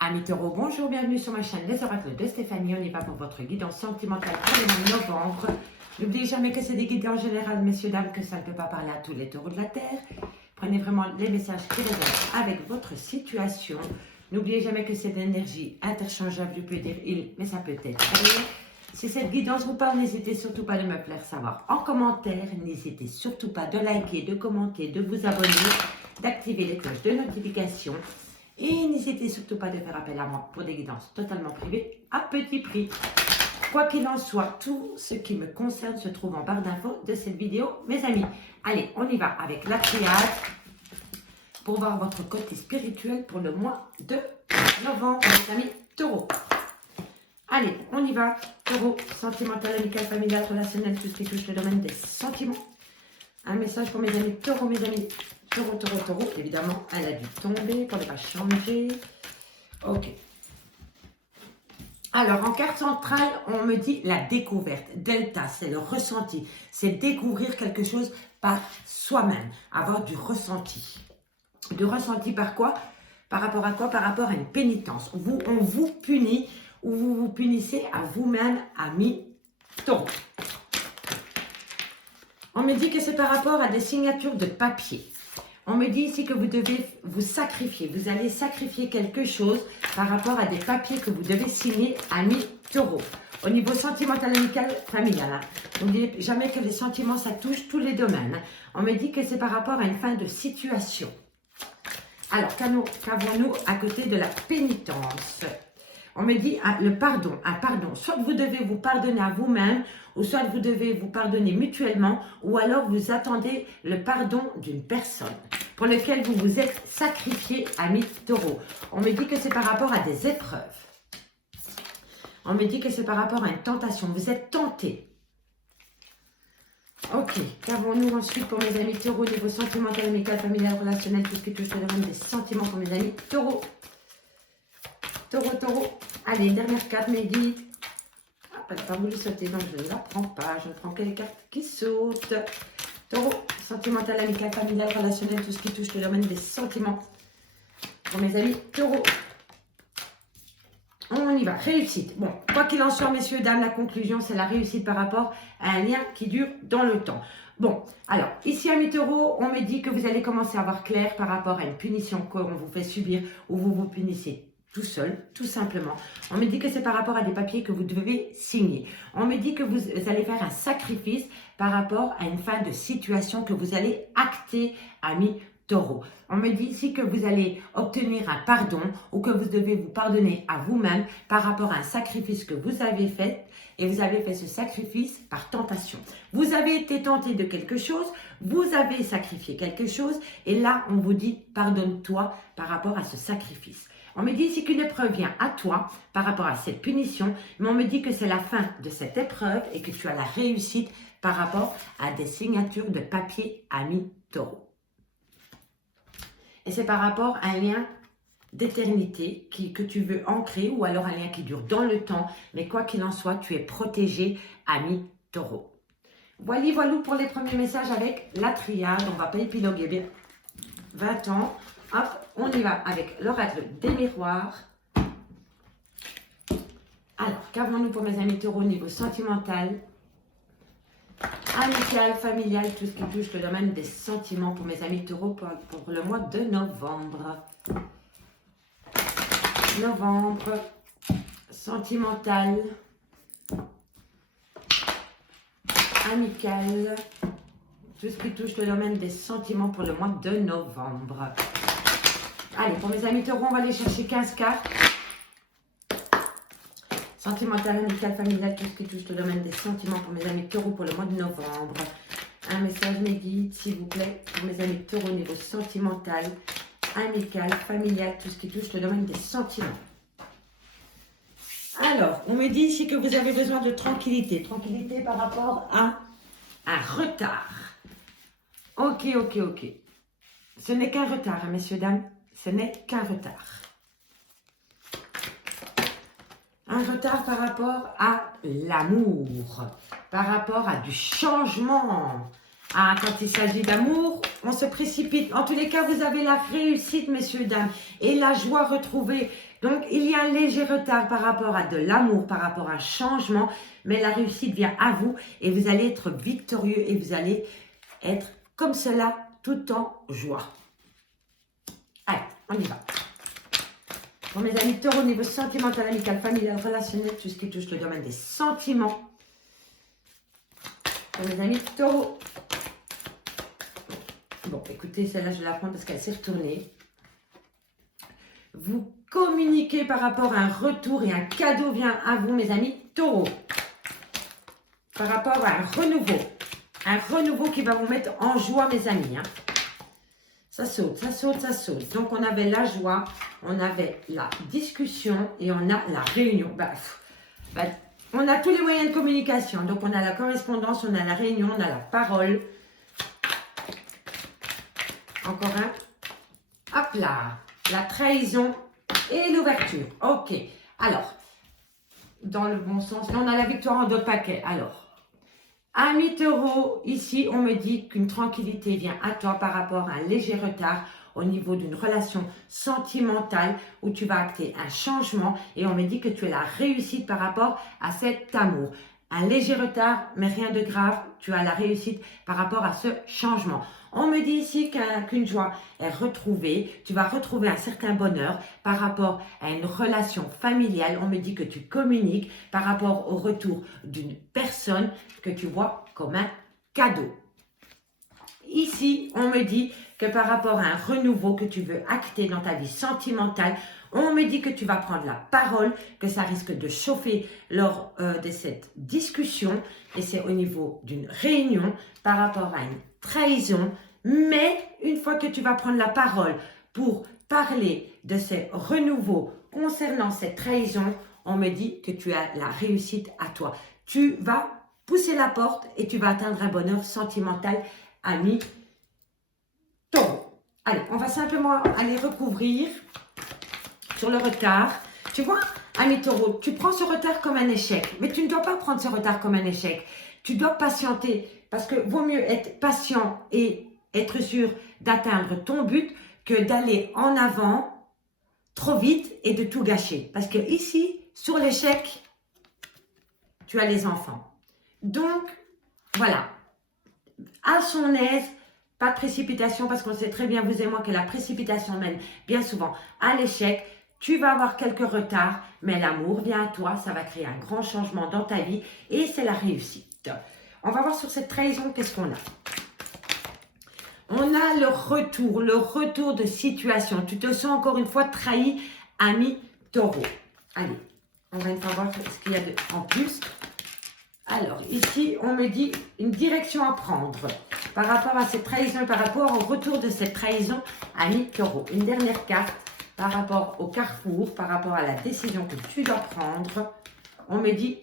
Amis taureaux, bonjour, bienvenue sur ma chaîne Les Oracles de Stéphanie. On y va pour votre guidance sentimentale pour le mois de novembre. N'oubliez jamais que c'est des guides en général, messieurs, dames, que ça ne peut pas parler à tous les taureaux de la Terre. Prenez vraiment les messages qui résonnent avec votre situation. N'oubliez jamais que c'est d'énergie interchangeable. Je peux dire il, mais ça peut être elle. Si cette guidance vous parle, n'hésitez surtout pas de me faire savoir en commentaire. N'hésitez surtout pas de liker, de commenter, de vous abonner, d'activer les cloches de notification. Et n'hésitez surtout pas de faire appel à moi pour des guidances totalement privées à petit prix. Quoi qu'il en soit, tout ce qui me concerne se trouve en barre d'infos de cette vidéo, mes amis. Allez, on y va avec la triade pour voir votre côté spirituel pour le mois de novembre, mes amis taureaux. Allez, on y va. Taureau, sentimental, amical, familial, relationnel, tout ce qui touche le domaine des sentiments. Un message pour mes amis taureaux, mes amis. Taureau, taureau, taureau. Évidemment, elle a dû tomber pour ne pas changer. Ok. Alors, en carte centrale, on me dit la découverte. Delta, c'est le ressenti. C'est découvrir quelque chose par soi-même. Avoir du ressenti. Du ressenti par quoi? Par rapport à quoi? Par rapport à une pénitence. On vous punit ou vous vous punissez à vous-même, amis taureaux. On me dit que c'est par rapport à des signatures de papier. On me dit ici que vous devez vous sacrifier. Vous allez sacrifier quelque chose par rapport à des papiers que vous devez signer, amis taureaux. Au niveau sentimental, amical, familial. Hein. N'oubliez jamais que les sentiments, ça touche tous les domaines. Hein. On me dit que c'est par rapport à une fin de situation. Alors, qu'avons-nous à côté de la pénitence? On me dit le pardon, un pardon. Soit vous devez vous pardonner à vous-même, ou soit vous devez vous pardonner mutuellement, ou alors vous attendez le pardon d'une personne pour laquelle vous vous êtes sacrifié, amis taureaux. On me dit que c'est par rapport à des épreuves. On me dit que c'est par rapport à une tentation. Vous êtes tenté. Ok, qu'avons-nous ensuite pour mes amis taureaux, niveau sentimental, amical, familial, relationnel, tout ce qui touche le domaine des sentiments pour mes amis taureaux. Taureau, taureau. Allez, dernière carte, mes guides. Ah, elle n'a pas voulu sauter, donc je ne la prends pas. Je ne prends que les cartes qui sautent. Taureau, sentimental, amical, familial, relationnel, tout ce qui touche le domaine des sentiments. Pour mes amis taureaux. On y va. Réussite. Bon, quoi qu'il en soit, messieurs, dames, la conclusion, c'est la réussite par rapport à un lien qui dure dans le temps. Bon, alors, ici, amis taureaux, on me dit que vous allez commencer à voir clair par rapport à une punition qu'on vous fait subir ou vous vous punissez tout seul, tout simplement. On me dit que c'est par rapport à des papiers que vous devez signer. On me dit que vous allez faire un sacrifice par rapport à une fin de situation que vous allez acter, amis taureaux. On me dit ici que vous allez obtenir un pardon ou que vous devez vous pardonner à vous-même par rapport à un sacrifice que vous avez fait et vous avez fait ce sacrifice par tentation. Vous avez été tenté de quelque chose, vous avez sacrifié quelque chose et là on vous dit pardonne-toi par rapport à ce sacrifice. On me dit ici qu'une épreuve vient à toi par rapport à cette punition, mais on me dit que c'est la fin de cette épreuve et que tu as la réussite par rapport à des signatures de papier, amis taureaux. Et c'est par rapport à un lien d'éternité que tu veux ancrer ou alors un lien qui dure dans le temps, mais quoi qu'il en soit, tu es protégé, amis taureaux. Voilà pour les premiers messages avec la triade. On ne va pas épiloguer bien 20 ans. Hop, on y va avec l'oracle des miroirs. Alors, qu'avons-nous pour mes amis taureaux au niveau sentimental, amical, familial, tout ce qui touche le domaine des sentiments pour mes amis taureaux pour le mois de novembre. Novembre, sentimental, amical, tout ce qui touche le domaine des sentiments pour le mois de novembre. Allez, pour mes amis taureaux, on va aller chercher 15 cartes. Sentimental, amical, familial, tout ce qui touche le domaine des sentiments pour mes amis taureaux pour le mois de novembre. Un message, mes guides, s'il vous plaît, pour mes amis taureaux au niveau sentimental, amical, familial, tout ce qui touche le domaine des sentiments. Alors, on me dit ici que vous avez besoin de tranquillité. Tranquillité par rapport à un retard. Ok. Ce n'est qu'un retard, hein, messieurs, dames. Ce n'est qu'un retard. Un retard par rapport à l'amour, par rapport à du changement. Ah, quand il s'agit d'amour, on se précipite. En tous les cas, vous avez la réussite, messieurs, dames, et la joie retrouvée. Donc, il y a un léger retard par rapport à de l'amour, par rapport à un changement, mais la réussite vient à vous et vous allez être victorieux et vous allez être comme cela tout en joie. Allez, on y va. Pour mes amis taureaux, au niveau sentimental, amical, familial, relationnel, tout ce qui touche le domaine des sentiments. Pour mes amis taureaux. Bon, écoutez, celle-là, je vais la prendre parce qu'elle s'est retournée. Vous communiquez par rapport à un retour et un cadeau vient à vous, mes amis taureaux. Par rapport à un renouveau. Un renouveau qui va vous mettre en joie, mes amis. Hein. Ça saute, ça saute, ça saute. Donc, on avait la joie, on avait la discussion et on a la réunion. On a tous les moyens de communication. Donc, on a la correspondance, on a la réunion, on a la parole. Encore un. Hop là. La trahison et l'ouverture. Ok. Alors, dans le bon sens, là, on a la victoire en deux paquets. Alors, amis taureaux, ici, on me dit qu'une tranquillité vient à toi par rapport à un léger retard au niveau d'une relation sentimentale où tu vas acter un changement et on me dit que tu as la réussite par rapport à cet amour. Un léger retard, mais rien de grave, tu as la réussite par rapport à ce changement. On me dit ici qu'une joie est retrouvée, tu vas retrouver un certain bonheur par rapport à une relation familiale. On me dit que tu communiques par rapport au retour d'une personne que tu vois comme un cadeau. Ici, on me dit que par rapport à un renouveau que tu veux acter dans ta vie sentimentale, on me dit que tu vas prendre la parole, que ça risque de chauffer lors de cette discussion et c'est au niveau d'une réunion par rapport à une trahison. Mais une fois que tu vas prendre la parole pour parler de ces renouveaux concernant cette trahison, on me dit que tu as la réussite à toi. Tu vas pousser la porte et tu vas atteindre un bonheur sentimental, ami taureau. Allez, on va simplement aller recouvrir sur le retard. Tu vois, ami taureau, tu prends ce retard comme un échec, mais tu ne dois pas prendre ce retard comme un échec. Tu dois patienter parce que vaut mieux être patient et être sûr d'atteindre ton but que d'aller en avant trop vite et de tout gâcher. Parce que ici, sur l'échec, tu as les enfants. Donc, voilà. À son aise, pas de précipitation parce qu'on sait très bien, vous et moi, que la précipitation mène bien souvent à l'échec. Tu vas avoir quelques retards, mais l'amour vient à toi, ça va créer un grand changement dans ta vie et c'est la réussite. On va voir sur cette trahison, qu'est-ce qu'on a. On a le retour de situation. Tu te sens encore une fois trahi, ami taureau. Allez, on va une fois voir ce qu'il y a en plus. Alors, ici, on me dit une direction à prendre par rapport à cette trahison et par rapport au retour de cette trahison, ami taureau. Une dernière carte par rapport au carrefour, par rapport à la décision que tu dois prendre. On me dit,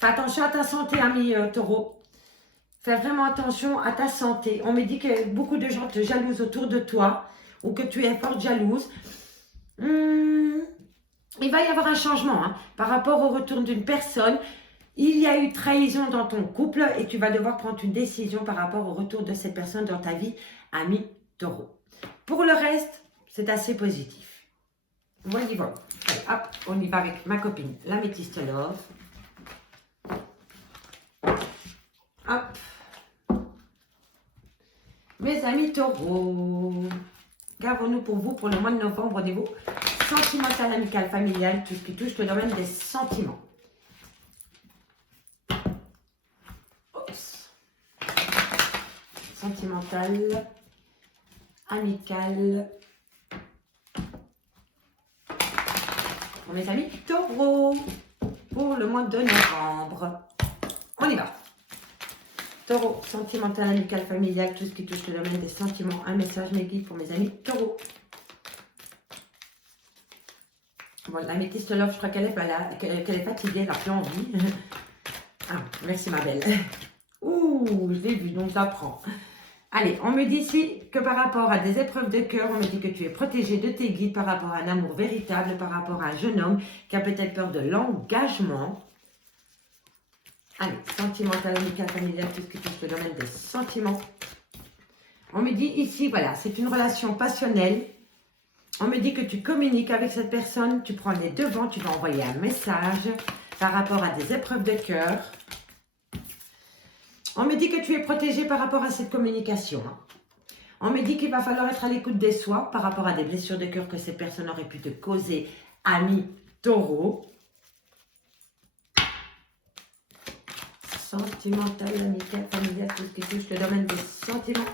fais attention à ta santé, ami taureau. Fais vraiment attention à ta santé. On me dit que beaucoup de gens te jalousent autour de toi ou que tu es fort jalouse. Il va y avoir un changement par rapport au retour d'une personne. Il y a eu trahison dans ton couple et tu vas devoir prendre une décision par rapport au retour de cette personne dans ta vie, ami taureau. Pour le reste, c'est assez positif. Voilà. Allez, hop, on y va avec ma copine, l'améthyste love. Hop. Mes amis taureaux, qu'avons-nous pour vous pour le mois de novembre au niveau sentimental, amical, familial, tout ce qui touche le domaine des sentiments. Oups. Sentimental, amical. Pour mes amis taureaux, pour le mois de novembre. On y va. Taureau, sentimental, amical, familial, tout ce qui touche le domaine des sentiments. Un message médical pour mes amis taureaux. Bon, l'améthyste love, je crois qu'elle est fatiguée, elle n'a plus envie. Ah, merci ma belle. Ouh, je l'ai vu, donc j'apprends. Allez, on me dit ici que par rapport à des épreuves de cœur, on me dit que tu es protégé de tes guides par rapport à un amour véritable, par rapport à un jeune homme qui a peut-être peur de l'engagement. Allez, sentimental, amical, familial, tout ce qui touche le domaine des sentiments. On me dit ici, voilà, c'est une relation passionnelle. On me dit que tu communiques avec cette personne, tu prends les devants, tu vas envoyer un message par rapport à des épreuves de cœur. On me dit que tu es protégé par rapport à cette communication. On me dit qu'il va falloir être à l'écoute de soi par rapport à des blessures de cœur que cette personne aurait pu te causer, ami taureau. Sentimental, amical, familial, tout ce qui touche le domaine des sentiments.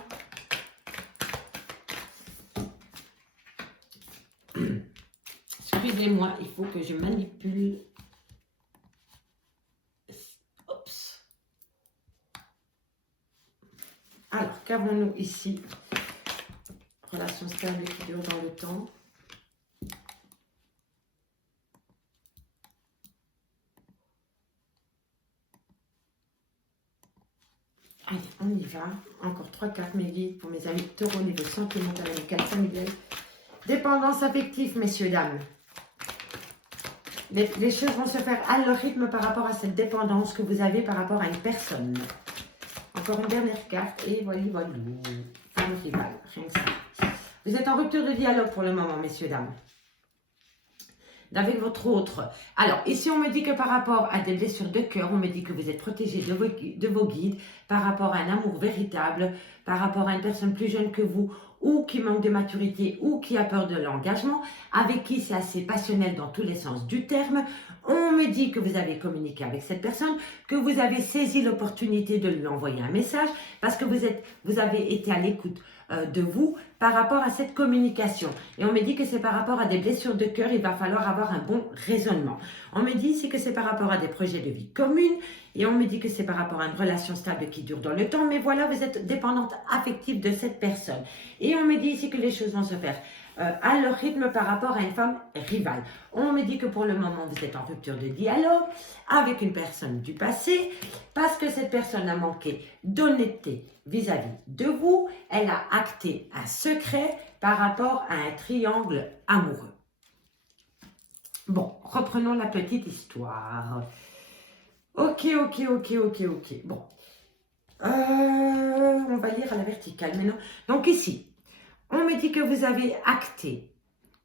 Excusez-moi, il faut que je manipule. Oups. Alors, qu'avons-nous ici? Relation stable qui dure dans le temps. Allez, on y va. Encore 3 cartes, mes guides, pour mes amis taureaux, niveau sentimental, amical, familial. Dépendance affective, messieurs, dames. Les choses vont se faire à leur rythme par rapport à cette dépendance que vous avez par rapport à une personne. Encore une dernière carte, et voilà, voilà. Femme rivale, rien que ça. Vous êtes en rupture de dialogue pour le moment, messieurs, dames. Avec votre autre. Alors, ici, on me dit que par rapport à des blessures de cœur, on me dit que vous êtes protégé de vos guides, par rapport à un amour véritable, par rapport à une personne plus jeune que vous, ou qui manque de maturité, ou qui a peur de l'engagement, avec qui c'est assez passionnel dans tous les sens du terme. On me dit que vous avez communiqué avec cette personne, que vous avez saisi l'opportunité de lui envoyer un message, parce que vous avez été à l'écoute de vous par rapport à cette communication. Et on me dit que c'est par rapport à des blessures de cœur, il va falloir avoir un bon raisonnement. On me dit ici que c'est par rapport à des projets de vie communes, et on me dit que c'est par rapport à une relation stable qui dure dans le temps, mais voilà, vous êtes dépendante affective de cette personne. Et on me dit ici que les choses vont se faire à leur rythme par rapport à une femme rivale. On me dit que pour le moment, vous êtes en rupture de dialogue avec une personne du passé parce que cette personne a manqué d'honnêteté vis-à-vis de vous. Elle a acté un secret par rapport à un triangle amoureux. Bon, reprenons la petite histoire. Ok. Bon, on va lire à la verticale maintenant. Donc ici, on me dit que vous avez acté,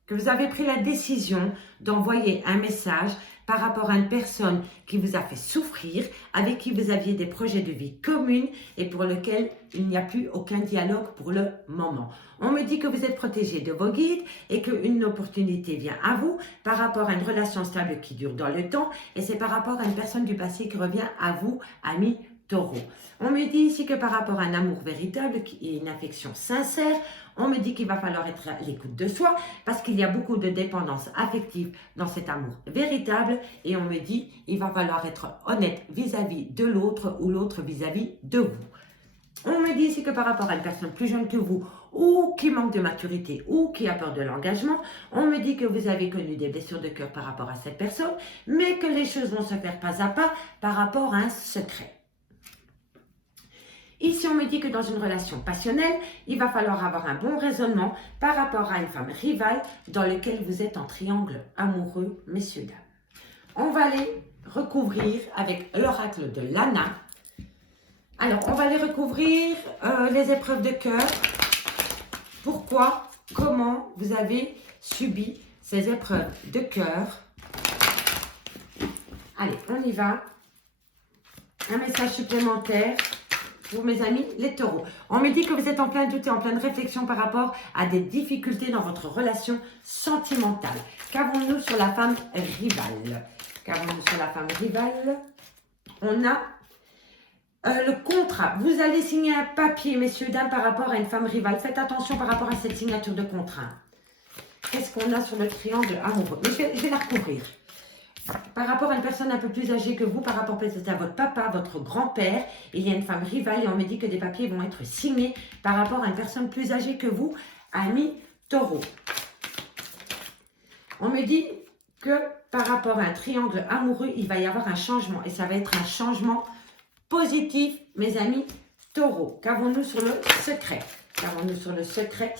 que vous avez pris la décision d'envoyer un message par rapport à une personne qui vous a fait souffrir, avec qui vous aviez des projets de vie communs et pour lequel il n'y a plus aucun dialogue pour le moment. On me dit que vous êtes protégé de vos guides et qu'une opportunité vient à vous par rapport à une relation stable qui dure dans le temps et c'est par rapport à une personne du passé qui revient à vous, ami taureau. On me dit ici que par rapport à un amour véritable et une affection sincère, on me dit qu'il va falloir être à l'écoute de soi parce qu'il y a beaucoup de dépendance affective dans cet amour véritable et on me dit il va falloir être honnête vis-à-vis de l'autre ou l'autre vis-à-vis de vous. On me dit ici que par rapport à une personne plus jeune que vous ou qui manque de maturité ou qui a peur de l'engagement, on me dit que vous avez connu des blessures de cœur par rapport à cette personne, mais que les choses vont se faire pas à pas par rapport à un secret. Ici, on me dit que dans une relation passionnelle, il va falloir avoir un bon raisonnement par rapport à une femme rivale dans laquelle vous êtes en triangle amoureux, messieurs, dames. On va aller recouvrir avec l'oracle de Lana. Alors, on va aller recouvrir les épreuves de cœur. Pourquoi, comment vous avez subi ces épreuves de cœur. Allez, on y va. Un message supplémentaire pour mes amis les taureaux. On me dit que vous êtes en plein doute et en pleine réflexion par rapport à des difficultés dans votre relation sentimentale. Qu'avons-nous sur la femme rivale? Qu'avons-nous sur la femme rivale? On a le contrat. Vous allez signer un papier, messieurs, dames, par rapport à une femme rivale. Faites attention par rapport à cette signature de contrat. Qu'est-ce qu'on a sur le triangle amoureux? Mais je vais la recouvrir. Par rapport à une personne un peu plus âgée que vous, par rapport peut-être à votre papa, votre grand-père, il y a une femme rivale et on me dit que des papiers vont être signés par rapport à une personne plus âgée que vous, ami taureau. On me dit que par rapport à un triangle amoureux, il va y avoir un changement et ça va être un changement positif, mes amis taureaux. Qu'avons-nous sur le secret? Qu'avons-nous sur le secret?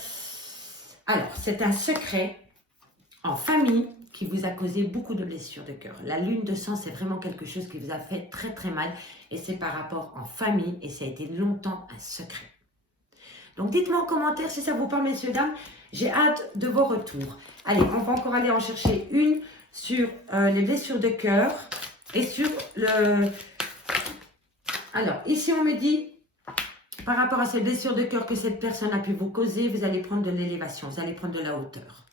Alors, c'est un secret en famille qui vous a causé beaucoup de blessures de cœur. La lune de sang, c'est vraiment quelque chose qui vous a fait très très mal et c'est par rapport en famille et ça a été longtemps un secret. Donc dites-moi en commentaire si ça vous parle, messieurs, dames. J'ai hâte de vos retours. Allez, on va encore aller en chercher une sur les blessures de cœur et sur le... Alors, ici on me dit, par rapport à ces blessures de cœur que cette personne a pu vous causer, vous allez prendre de l'élévation, vous allez prendre de la hauteur.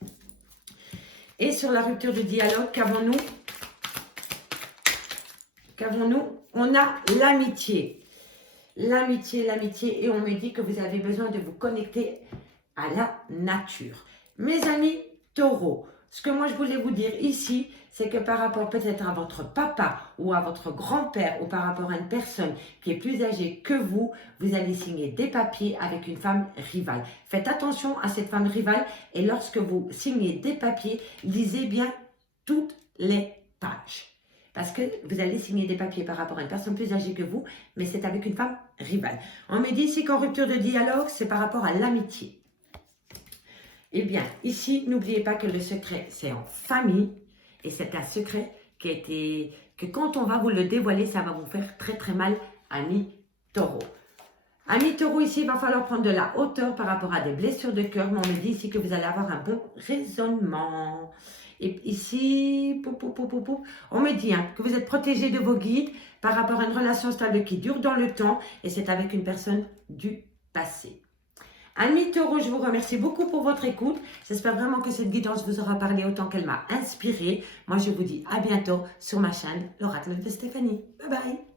Et sur la rupture de dialogue, qu'avons-nous? On a l'amitié. L'amitié. Et on me dit que vous avez besoin de vous connecter à la nature. Mes amis taureaux, ce que moi je voulais vous dire ici, c'est que par rapport peut-être à votre papa ou à votre grand-père ou par rapport à une personne qui est plus âgée que vous, vous allez signer des papiers avec une femme rivale. Faites attention à cette femme rivale et lorsque vous signez des papiers, lisez bien toutes les pages. Parce que vous allez signer des papiers par rapport à une personne plus âgée que vous, mais c'est avec une femme rivale. On me dit ici qu'en rupture de dialogue, c'est par rapport à l'amitié. Eh bien, ici, n'oubliez pas que le secret, c'est en famille. Et c'est un secret que quand on va vous le dévoiler, ça va vous faire très très mal, amis taureaux. Amis taureaux, ici, il va falloir prendre de la hauteur par rapport à des blessures de cœur. Mais on me dit ici que vous allez avoir un bon raisonnement. Et ici, on me dit que vous êtes protégé de vos guides par rapport à une relation stable qui dure dans le temps. Et c'est avec une personne du passé. Amis taureaux, je vous remercie beaucoup pour votre écoute. J'espère vraiment que cette guidance vous aura parlé autant qu'elle m'a inspiré. Moi, je vous dis à bientôt sur ma chaîne, l'Oracle de Stéphanie. Bye bye.